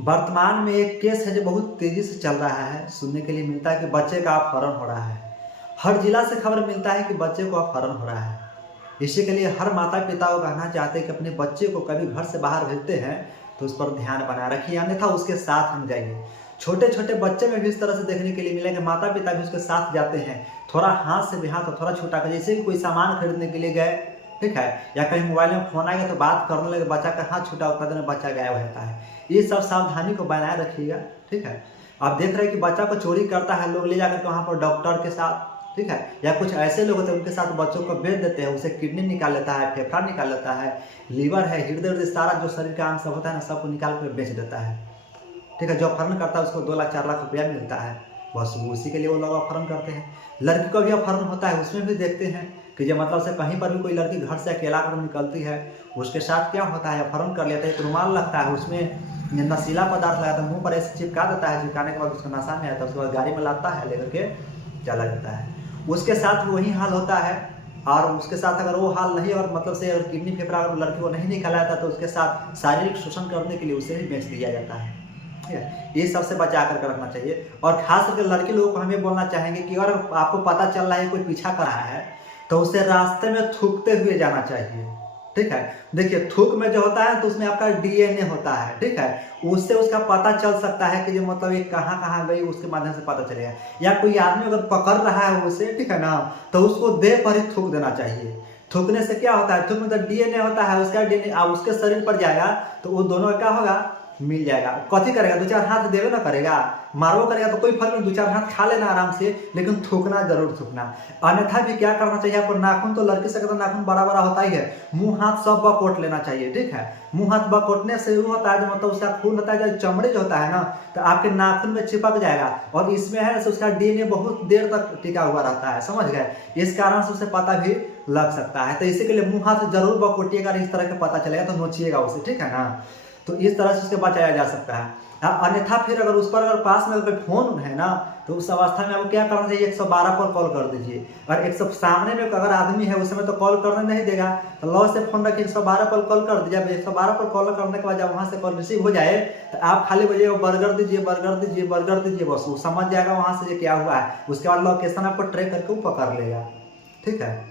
वर्तमान में एक केस है जो बहुत तेजी से चल रहा है। सुनने के लिए मिलता है कि बच्चे का अपहरण हो रहा है। हर जिला से खबर मिलता है कि बच्चे को अपहरण हो रहा है। इसी के लिए हर माता पिता को कहना चाहते हैं कि अपने बच्चे को कभी घर से बाहर भेजते हैं तो उस पर ध्यान बनाए रखिए, अन्यथा उसके साथ हम जाइए। छोटे छोटे बच्चे में भी इस तरह से देखने के लिए मिला कि माता पिता भी उसके साथ जाते हैं। थोड़ा हाथ से भी हाथ थोड़ा छुटा कर, जैसे कि कोई सामान खरीदने के लिए गए, ठीक है, या कहीं मोबाइल में फोन आ गया तो बात करने लगे, बच्चा का हाथ छूटा उतना देर में बच्चा गायब रहता है। ये सब सावधानी को बनाए रखिएगा, ठीक है। आप देख रहे हैं कि बच्चा को चोरी करता है, लोग ले जाकर के वहाँ पर डॉक्टर के साथ, ठीक है, या कुछ ऐसे लोग होते हैं उनके साथ बच्चों को बेच देते हैं, उसे किडनी निकाल लेता है, फेफड़ा निकाल लेता है, लीवर है, हृदय सारा जो शरीर का अंग सब होता है ना, सबको निकाल कर बेच देता है, ठीक है। जो अपहरण करता है उसको 2 लाख 4 लाख रुपया मिलता है, बस उसी के लिए वो लोग अपहरण करते हैं। लड़की को भी अपहरण होता है, उसमें भी देखते हैं कि जब मतलब से कहीं पर भी कोई लड़की घर से अकेला कर निकलती है, उसके साथ क्या होता है, अपहरण कर लेता है। एक रुमाल लगता है, उसमें नशीला पदार्थ लगाता है, मुंह पर ऐसे चिपका देता है, चिपकाने के बाद उसका नशा में आता है, उसके बाद गाड़ी में लाता है, लेकर के चला जाता है। उसके साथ वही हाल होता है। और उसके साथ अगर वो हाल नहीं, और मतलब से अगर किडनी फेफड़ा अगर लड़की को नहीं निकाला जाता तो उसके साथ शारीरिक शोषण करने के लिए उसे भी बेच दिया जाता है, ठीक है। ये सबसे बचा करके रखना चाहिए। और खास करके लड़के लोगों को हम ये बोलना चाहेंगे कि अगर आपको पता चल रहा है कोई पीछा कर रहा है तो उसे रास्ते में थूकते हुए जाना चाहिए, ठीक है। देखिए थूक में जो होता है तो उसमें आपका डीएनए होता है, ठीक है, उससे उसका पता चल सकता है कि जो मतलब ये कहाँ कहाँ गई, उसके माध्यम से पता चलेगा। या कोई आदमी अगर पकड़ रहा है उसे, ठीक है ना, तो उसको देह पर ही थूक देना चाहिए। थूकने से क्या होता है, थूक में तो डीएनए होता है, उसका डीएनए उसके शरीर पर जाएगा तो वो दोनों क्या होगा, मिल जाएगा। कथी करेगा, 2-4 हाथ देवे ना करेगा, मारवो करेगा तो कोई फर्क नहीं, 2-4 हाथ खा लेना आराम से, लेकिन थूकना जरूर थूकना। अन्यथा भी क्या करना चाहिए आपको, नाखून तो लड़की से नाखून बड़ा बड़ा होता ही है, मुंह हाथ सब बकोट लेना चाहिए, ठीक है। मुंह हाथ बकोटने से वो होता है जो मतलब उसका खून होता है, जो चमड़े जो होता है ना, तो आपके नाखून में चिपक जाएगा और इसमें है उसका डीएनए बहुत देर तक टिका हुआ रहता है, समझ गए। इस कारण से उसे पता भी लग सकता है। तो इसी के लिए मुंह हाथ जरूर बकोटिएगा, इस तरह का पता चलेगा तो नोचिएगा उसे, ठीक है ना। तो इस तरह से उसके बचाया जा सकता है। अन्यथा फिर अगर उस पर अगर पास में कोई फोन है ना, तो उस अवस्था में आपको क्या करना चाहिए, 112 पर कॉल कर दीजिए। और 100 सामने में अगर आदमी है उस समय तो कॉल करने नहीं देगा, तो लॉ से फोन रखिए, 112 पर कॉल कर दीजिए। 112 पर कॉल करने के बाद जब वहाँ से कॉल रिसीव हो जाए तो आप खाली बोलिए बर्गर दीजिए, बर्गर दीजिए, बर्गर दीजिए, बस वो समझ जाएगा वहाँ से क्या हुआ है। उसके बाद लोकेशन आपको ट्रैक करके वो पकड़ लेगा, ठीक है।